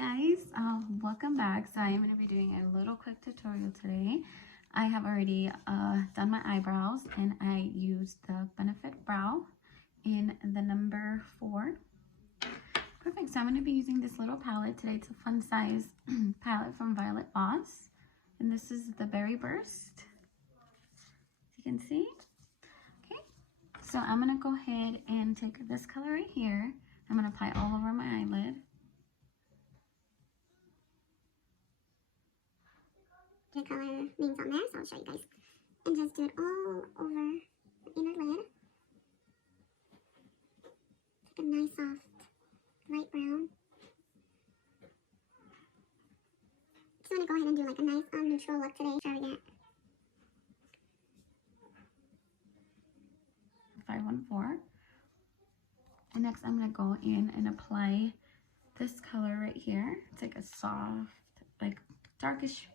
guys, welcome back. So I'm going to be doing a little quick tutorial today. I have already done my eyebrows and I used the Benefit Brow in the number 4. Perfect. So I'm going to be using this little palette today. It's a fun size palette from Violet Voss, and this is the Berry Burst, as you can see. Okay, so I'm going to go ahead and take this color right here. I'm going to apply all over my eyelid. Your color names on there, so I'll show you guys. And just do it all over the inner lid. Take a nice soft light brown. Just want to go ahead and do like a nice neutral look today. Extravagant. 514. And next I'm going to go in and apply this color right here. It's like a soft, like darkish,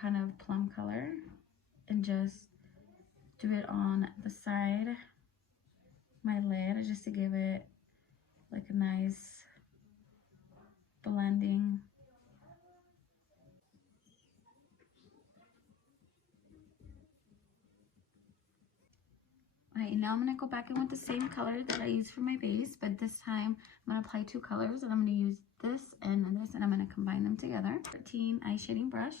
kind of plum color, and just do it on the side of my lid just to give it like a nice blending. Alright, now I'm going to go back in with the same color that I used for my base, but this time I'm going to apply 2 colors, and I'm going to use this and this, and I'm going to combine them together. 13 eye shading brush.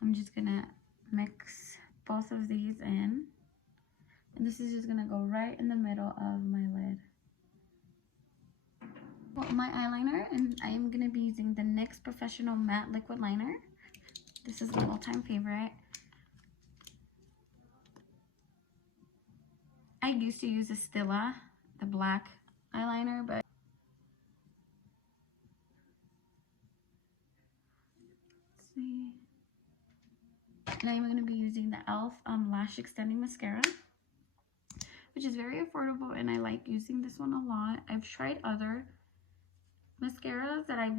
I'm just going to mix both of these in, and this is just going to go right in the middle of my lid. Well, my eyeliner, and I am going to be using the NYX Professional Matte Liquid Liner. This is an all-time favorite. I used to use a Stila, the black eyeliner, but let's see. And I'm going to be using the e.l.f. Lash Extending Mascara, which is very affordable, and I like using this one a lot. I've tried other mascaras that I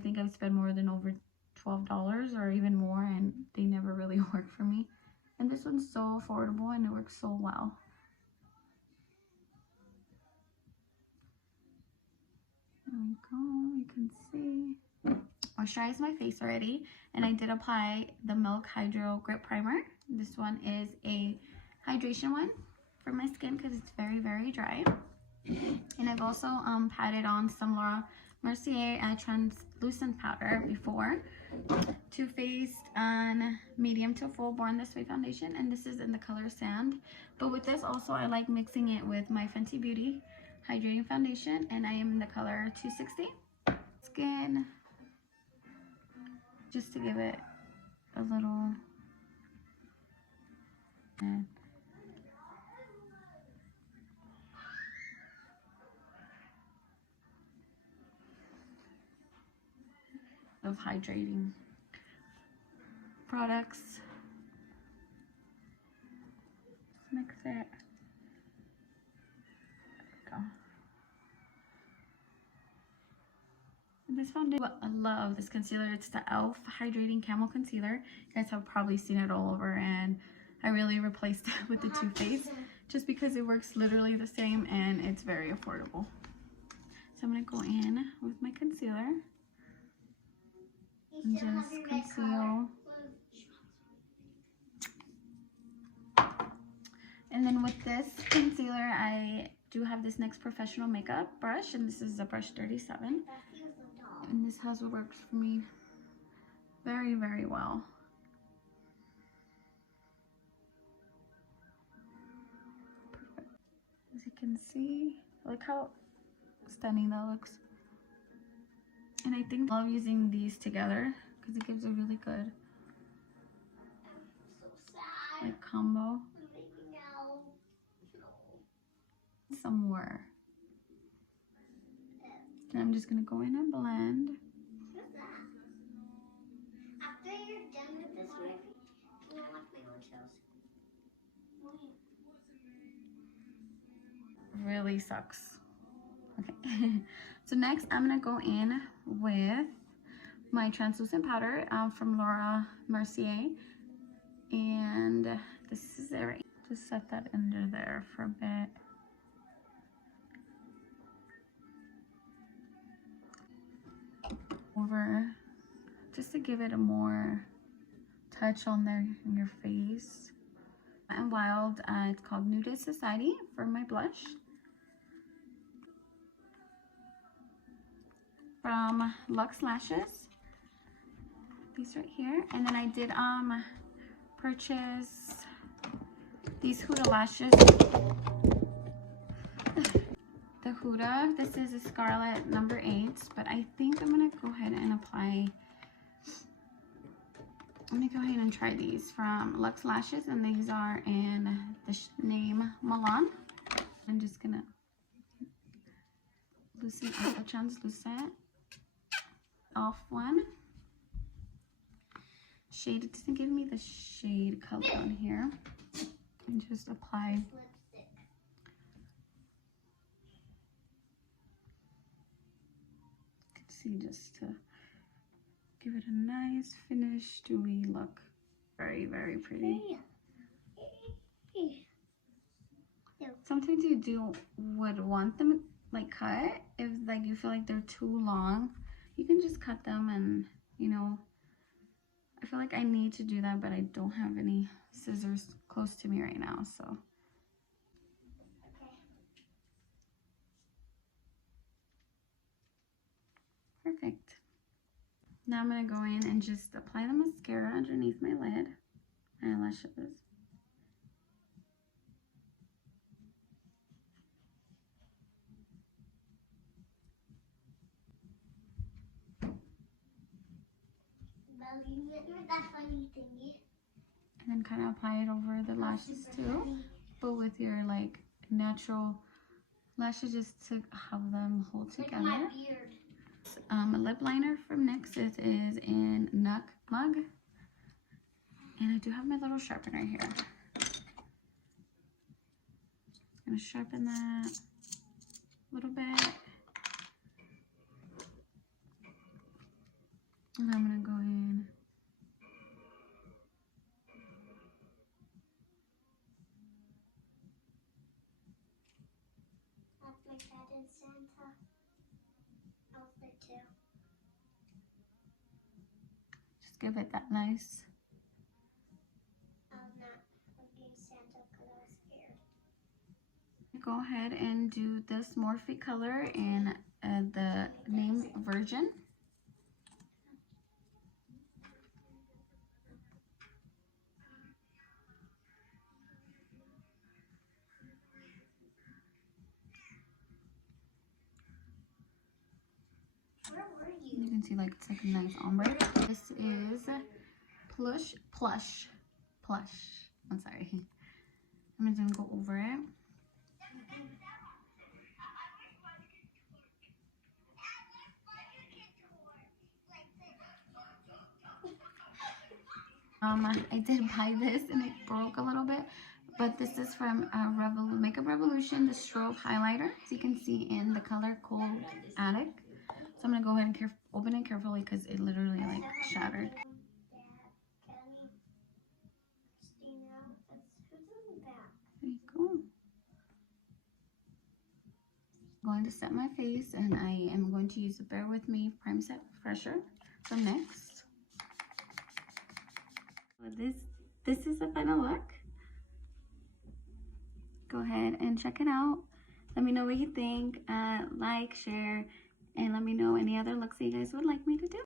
think I've spent more than over $12 or even more, and they never really work for me. And this one's so affordable and it works so well. There we go, you can see. Moisturized my face already, and I did apply the Milk Hydro Grip Primer. This one is a hydration one for my skin because it's very, very dry. And I've also patted on some Laura Mercier translucent powder before. Too Faced on medium to full Born This Way foundation, and this is in the color Sand. But with this also, I like mixing it with my Fenty Beauty hydrating foundation, and I am in the color 260. Skin, just to give it a little of hydrating products. Mix it. There we go. This foundation, I love this concealer. It's the e.l.f. Hydrating Camel Concealer. You guys have probably seen it all over, and I really replaced it with the Too Faced just because it works literally the same and it's very affordable. So I'm going to go in with my concealer and just conceal. And then with this concealer, I do have this NYX Professional Makeup brush, and this is a brush 37. And this has worked for me very, very well. Perfect. As you can see, look how stunning that looks. And I think I love using these together because it gives a really good like combo. Some more. And I'm just gonna go in and blend. After you're done with this movie, can I watch my own shows? Really sucks. Okay. So next I'm gonna go in with my translucent powder from Laura Mercier, and this is it. Right. Just set that under there for a bit. over just to give it a more touch on there in your face. And Wild, it's called Nudist Society for my blush. From Luxe Lashes. These right here. And then I did purchase these Huda lashes. The Huda, this is a Scarlet number 8, but I think I'm gonna go ahead and apply. I'm gonna go ahead and try these from Luxe Lashes, and these are in the name Milan. I'm just gonna loosen up the translucent off one. Shade, it doesn't give me the shade color on here. And just apply. You can see, just to give it a nice finish, dewy look. Very, very pretty. Sometimes you would want them like cut if like you feel like they're too long. You can just cut them, and you know, I feel like I need to do that, but I don't have any scissors close to me right now, so. Perfect. Now I'm gonna go in and just apply the mascara underneath my lid, eyelashes. And then kind of apply it over the lashes too, but with your like natural lashes, just to have them hold together. A lip liner from NYX. It is in Nuck Mug, and I do have my little sharpener here. I'm gonna sharpen that a little bit, and I'm gonna go in. That's my padded Santa outfit too. Just give it that nice. I'm not being Santa because I was scared. Go ahead and do this Morphe color in the name Virgin. Where were you? You can see like it's like a nice ombre. This is plush. I'm sorry. I'm just gonna go over it. I did buy this and it broke a little bit, but this is from Makeup Revolution, the strobe highlighter. So you can see in the color Cold Attic. So I'm gonna go ahead and open it carefully because it literally like shattered. There you go. I'm going to set my face, and I am going to use the Bear With Me Prime Set Fresher from NYX. This is the final look. Go ahead and check it out. Let me know what you think. Like, share, and let me know any other looks that you guys would like me to do.